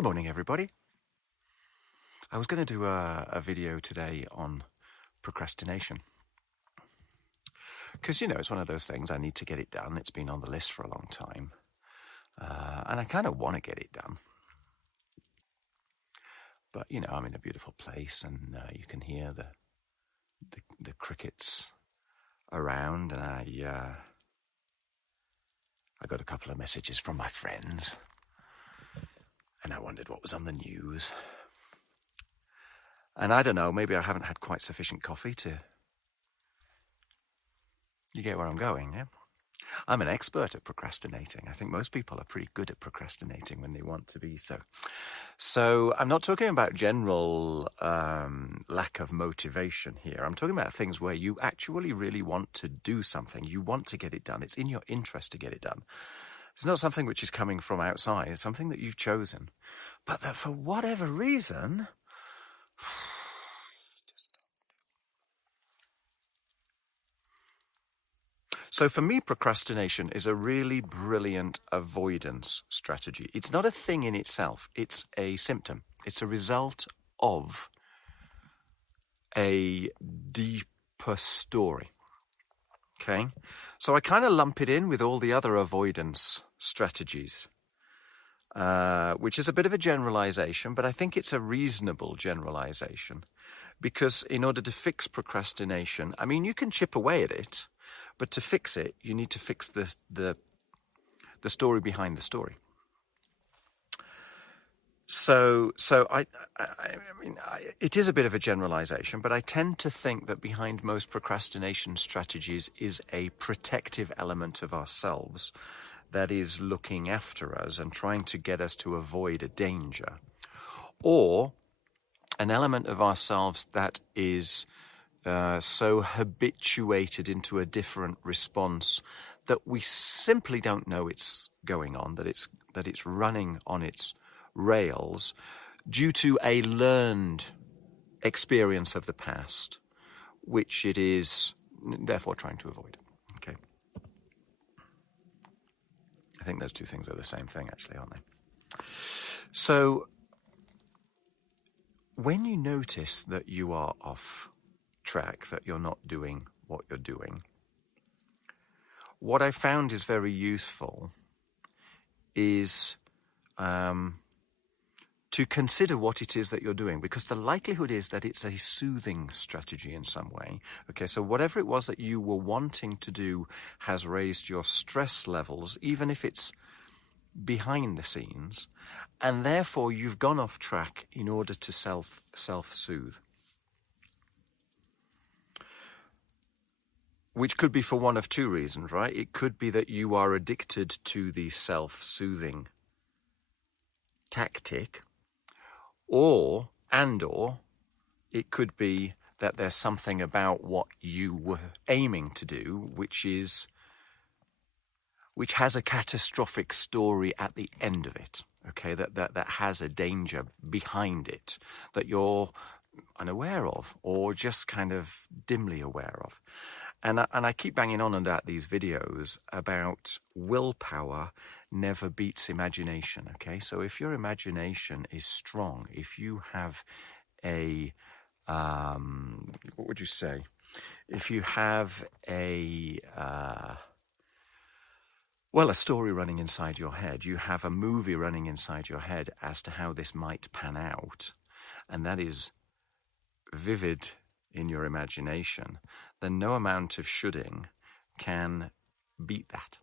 Good morning, everybody. I was going to do a video today on procrastination because, it's one of those things I need to get it done. It's been on the list for a long time and I kind of want to get it done. But, I'm in a beautiful place and you can hear the crickets around, and I got a couple of messages from my friends and I wondered what was on the news. And I don't know, maybe I haven't had quite sufficient coffee to... You get where I'm going, yeah? I'm an expert at procrastinating. I think most people are pretty good at procrastinating when they want to be so. So I'm not talking about general lack of motivation here. I'm talking about things where you actually really want to do something. You want to get it done. It's in your interest to get it done. It's not something which is coming from outside. It's something that you've chosen. But that for whatever reason... So for me, procrastination is a really brilliant avoidance strategy. It's not a thing in itself. It's a symptom. It's a result of a deeper story. Okay? So I kind of lump it in with all the other avoidance strategies, which is a bit of a generalization, but I think it's a reasonable generalization. Because in order to fix procrastination, you can chip away at it, but to fix it, you need to fix the story behind the story. So it is a bit of a generalization, but I tend to think that behind most procrastination strategies is a protective element of ourselves that is looking after us and trying to get us to avoid a danger, or an element of ourselves that is so habituated into a different response that we simply don't know it's going on, that it's running on its rails due to a learned experience of the past, which it is therefore trying to avoid. Okay. I think those two things are the same thing, actually, aren't they? So when you notice that you are off track, that you're not doing what you're doing, what I found is very useful is to consider what it is that you're doing, because the likelihood is that it's a soothing strategy in some way. Okay, so whatever it was that you were wanting to do has raised your stress levels, even if it's behind the scenes, and therefore you've gone off track in order to self-soothe. Which could be for one of two reasons, right? It could be that you are addicted to the self-soothing tactic, or it could be that there's something about what you were aiming to do which has a catastrophic story at the end of it, okay, that has a danger behind it that you're unaware of or just kind of dimly aware of. And I keep banging on about these videos about willpower never beats imagination, okay? So if your imagination is strong, if you have a, what would you say? If you have a story running inside your head, you have a movie running inside your head as to how this might pan out, and that is vivid in your imagination, then no amount of shoulding can beat that.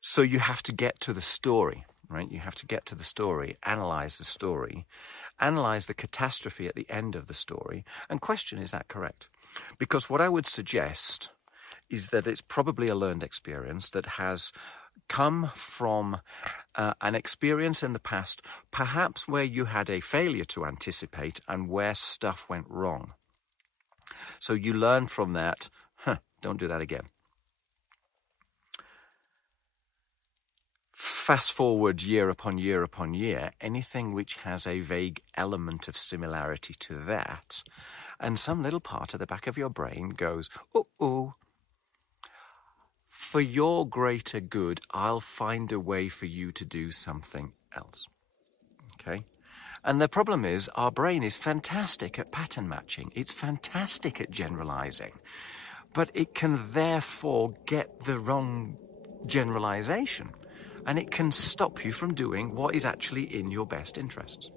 So you have to get to the story, right? You have to get to the story, analyze the story, analyze the catastrophe at the end of the story, and question, is that correct? Because what I would suggest is that it's probably a learned experience that has come from an experience in the past, perhaps where you had a failure to anticipate and where stuff went wrong. So you learn from that, don't do that again. Fast forward year upon year upon year, anything which has a vague element of similarity to that, and some little part at the back of your brain goes, uh-oh, for your greater good, I'll find a way for you to do something else. Okay? And the problem is our brain is fantastic at pattern matching. It's fantastic at generalizing. But it can therefore get the wrong generalization. And it can stop you from doing what is actually in your best interests.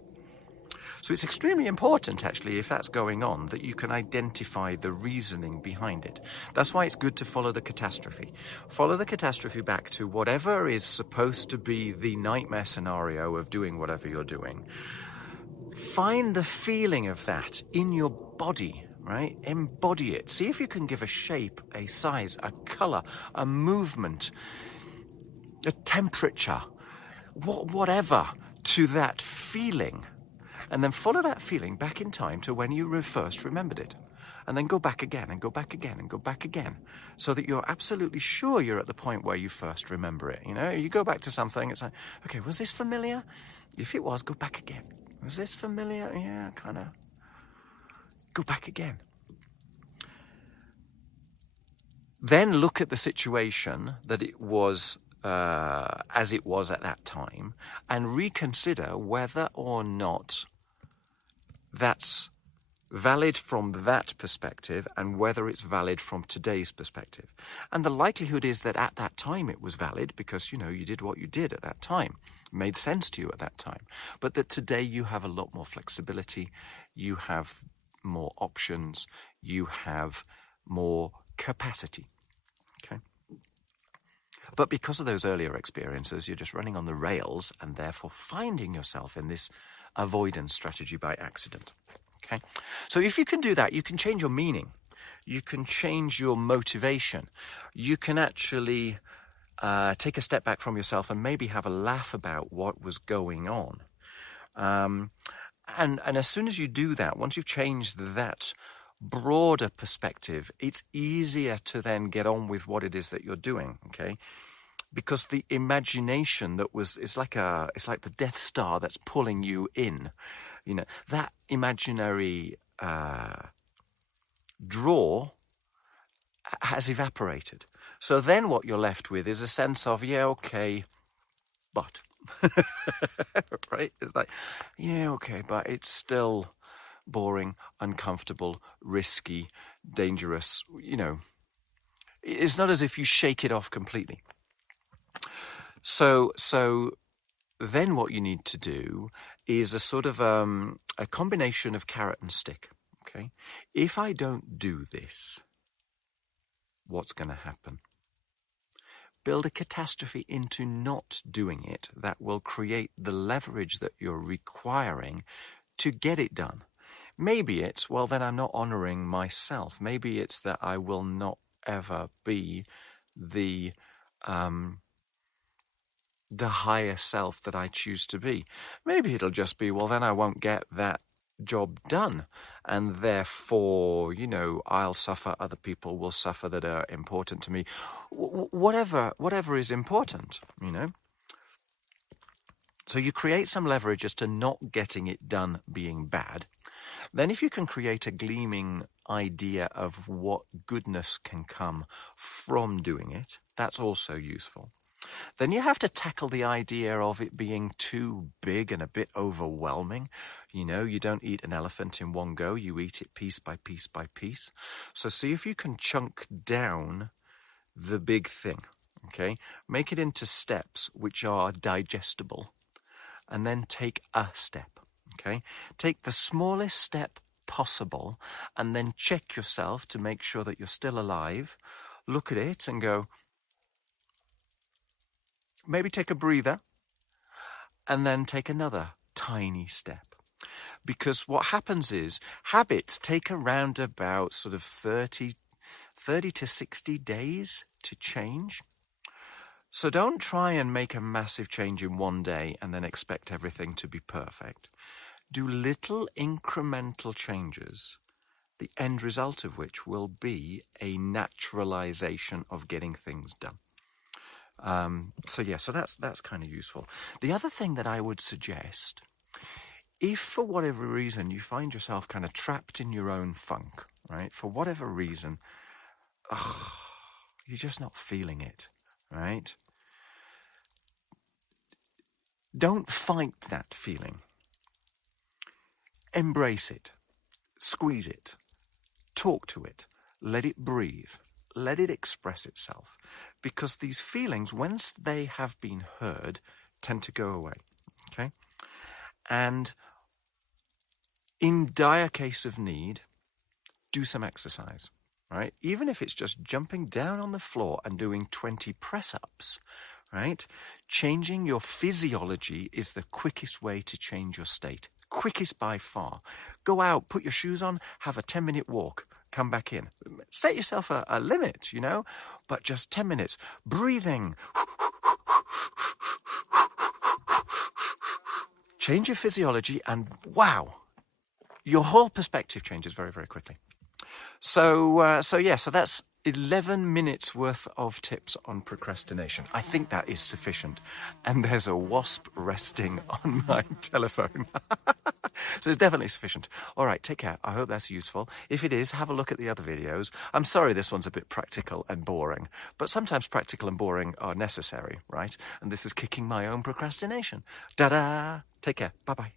So it's extremely important, actually, if that's going on, that you can identify the reasoning behind it. That's why it's good to follow the catastrophe. Follow the catastrophe back to whatever is supposed to be the nightmare scenario of doing whatever you're doing. Find the feeling of that in your body, right? Embody it. See if you can give a shape, a size, a color, a movement, a temperature, whatever, to that feeling. And then follow that feeling back in time to when you first remembered it. And then go back again and go back again and go back again, so that you're absolutely sure you're at the point where you first remember it. You know, you go back to something, it's like, okay, was this familiar? If it was, go back again. Was this familiar? Yeah, kind of. Go back again. Then look at the situation that it was as it was at that time, and reconsider whether or not that's valid from that perspective and whether it's valid from today's perspective. And the likelihood is that at that time it was valid because, you know, you did what you did at that time. It made sense to you at that time. But that today you have a lot more flexibility, you have more options, you have more capacity. Okay? But because of those earlier experiences, you're just running on the rails and therefore finding yourself in this avoidance strategy by accident. Okay? So if you can do that, you can change your meaning. You can change your motivation. You can actually take a step back from yourself and maybe have a laugh about what was going on. And as soon as you do that, once you've changed that broader perspective, it's easier to then get on with what it is that you're doing, okay? Because the imagination that was, it's like the Death Star that's pulling you in. You know, that imaginary draw has evaporated. So then what you're left with is a sense of, yeah, okay, but. Right? It's like, yeah, okay, but it's still boring, uncomfortable, risky, dangerous. You know, it's not as if you shake it off completely. So then what you need to do is a sort of a combination of carrot and stick. Okay, if I don't do this, what's going to happen? Build a catastrophe into not doing it that will create the leverage that you're requiring to get it done. Maybe it's, well, then I'm not honoring myself. Maybe it's that I will not ever be the higher self that I choose to be. Maybe it'll just be, well, then I won't get that job done. And therefore, you know, I'll suffer, other people will suffer that are important to me. Whatever is important, you know. So you create some leverage as to not getting it done being bad. Then if you can create a gleaming idea of what goodness can come from doing it, that's also useful. Then you have to tackle the idea of it being too big and a bit overwhelming. You know, you don't eat an elephant in one go, you eat it piece by piece by piece. So see if you can chunk down the big thing, okay? Make it into steps which are digestible, and then take a step, okay? Take the smallest step possible and then check yourself to make sure that you're still alive. Look at it and go, maybe take a breather and then take another tiny step. Because what happens is habits take around about sort of 30 to 60 days to change. So don't try and make a massive change in one day and then expect everything to be perfect. Do little incremental changes, the end result of which will be a naturalization of getting things done. So that's kind of useful. The other thing that I would suggest, if for whatever reason you find yourself kind of trapped in your own funk, right? For whatever reason, you're just not feeling it, right? Don't fight that feeling. Embrace it. Squeeze it. Talk to it. Let it breathe. Let it express itself. Because these feelings, once they have been heard, tend to go away. Okay? And in dire case of need, do some exercise. Right? Even if it's just jumping down on the floor and doing 20 press-ups, right? Changing your physiology is the quickest way to change your state. Quickest by far. Go out, put your shoes on, have a 10-minute walk, come back in. Set yourself a limit, you know, but just 10 minutes. Breathing. Change your physiology and wow, your whole perspective changes very, very quickly. So that's 11 minutes worth of tips on procrastination. I think that is sufficient. And there's a wasp resting on my telephone. So it's definitely sufficient. All right, take care. I hope that's useful. If it is, have a look at the other videos. I'm sorry this one's a bit practical and boring, but sometimes practical and boring are necessary, right? And this is kicking my own procrastination. Ta-da! Take care. Bye-bye.